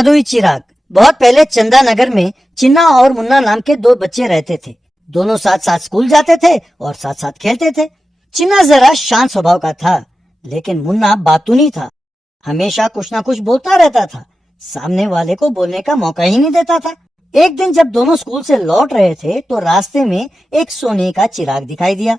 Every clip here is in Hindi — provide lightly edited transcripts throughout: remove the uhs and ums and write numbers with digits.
जादुई चिराग। बहुत पहले चंदा नगर में चिन्ना और मुन्ना नाम के दो बच्चे रहते थे। दोनों साथ साथ स्कूल जाते थे और साथ साथ खेलते थे। चिन्ना जरा शांत स्वभाव का था, लेकिन मुन्ना बातूनी था। हमेशा कुछ ना कुछ बोलता रहता था, सामने वाले को बोलने का मौका ही नहीं देता था। एक दिन जब दोनों स्कूल से लौट रहे थे तो रास्ते में एक सोने का चिराग दिखाई दिया।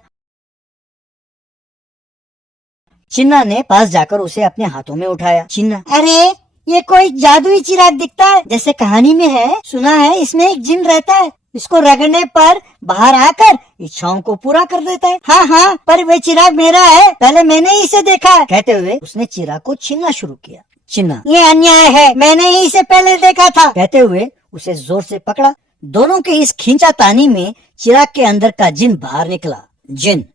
चिन्ना ने पास जाकर उसे अपने हाथों में उठाया। चिन्ना, अरे ये कोई जादुई चिराग दिखता है, जैसे कहानी में है। सुना है इसमें एक जिन रहता है, इसको रगड़ने पर बाहर आकर इच्छाओं को पूरा कर देता है। हाँ हाँ, पर वह चिराग मेरा है, पहले मैंने ही इसे देखा है। कहते हुए उसने चिराग को छीनना शुरू किया। चिन्ना, ये अन्याय है, मैंने ही इसे पहले देखा था। कहते हुए उसे जोर से पकड़ा। दोनों के इस खींचातानी में चिराग के अंदर का जिन बाहर निकला। जिन,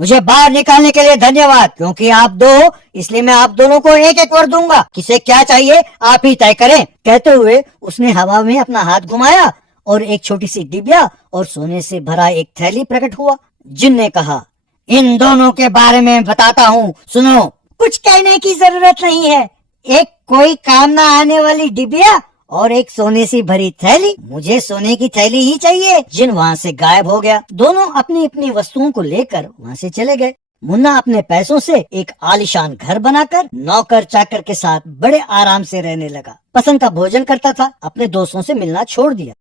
मुझे बाहर निकालने के लिए धन्यवाद, क्योंकि आप दो, इसलिए मैं आप दोनों को एक एक वर दूंगा। किसे क्या चाहिए आप ही तय करें। कहते हुए उसने हवा में अपना हाथ घुमाया और एक छोटी सी डिबिया और सोने से भरा एक थैली प्रकट हुआ। जिन ने कहा, इन दोनों के बारे में बताता हूँ, सुनो। कुछ कहने की जरूरत नहीं है, एक कोई काम ना आने वाली डिबिया और एक सोने से भरी थैली। मुझे सोने की थैली ही चाहिए। जिन वहाँ से गायब हो गया। दोनों अपनी अपनी वस्तुओं को लेकर वहाँ से चले गए। मुन्ना अपने पैसों से एक आलीशान घर बनाकर नौकर चाकर के साथ बड़े आराम से रहने लगा। पसंद का भोजन करता था, अपने दोस्तों से मिलना छोड़ दिया।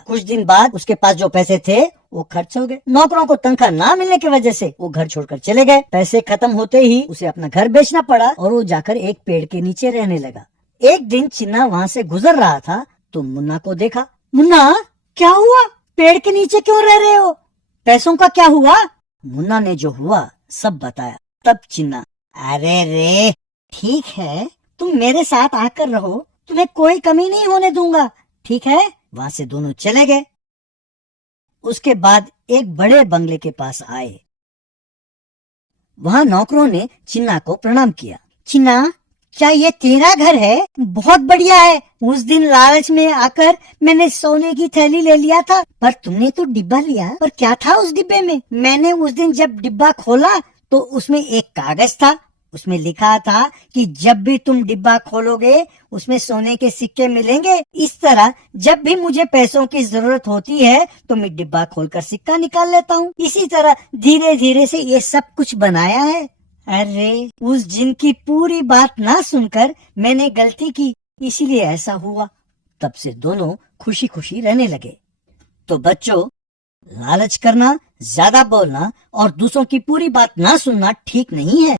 कुछ दिन बाद उसके पास जो पैसे थे वो खर्च हो गए। नौकरों को तनख्वाह ना मिलने की वजह से वो घर छोड़कर चले गए। पैसे खत्म होते ही उसे अपना घर बेचना पड़ा और वो जाकर एक पेड़ के नीचे रहने लगा। एक दिन चिन्ना वहाँ से गुजर रहा था तो मुन्ना को देखा। मुन्ना, क्या हुआ? पेड़ के नीचे क्यों रह रहे हो? पैसों का क्या हुआ? मुन्ना ने जो हुआ सब बताया। तब चिन्ना, अरे रे, ठीक है, तुम मेरे साथ आकर रहो, तुम्हें कोई कमी नहीं होने दूंगा, ठीक है? वहाँ से दोनों चले गए। उसके बाद एक बड़े बंगले के पास आए। वहाँ नौकरों ने चिन्ना को प्रणाम किया। चिन्ना, क्या ये तेरा घर है? बहुत बढ़िया है। उस दिन लालच में आकर मैंने सोने की थैली ले लिया था, पर तुमने तो डिब्बा लिया। पर क्या था उस डिब्बे में? मैंने उस दिन जब डिब्बा खोला तो उसमें एक कागज था। उसमें लिखा था कि जब भी तुम डिब्बा खोलोगे उसमें सोने के सिक्के मिलेंगे। इस तरह जब भी मुझे पैसों की जरूरत होती है तो मैं डिब्बा खोलकर सिक्का निकाल लेता हूँ। इसी तरह धीरे धीरे से ये सब कुछ बनाया है। अरे, उस जिन की पूरी बात ना सुनकर मैंने गलती की, इसीलिए ऐसा हुआ। तब से दोनों खुशी खुशी रहने लगे। तो बच्चों, लालच करना, ज्यादा बोलना और दूसरों की पूरी बात ना सुनना ठीक नहीं है।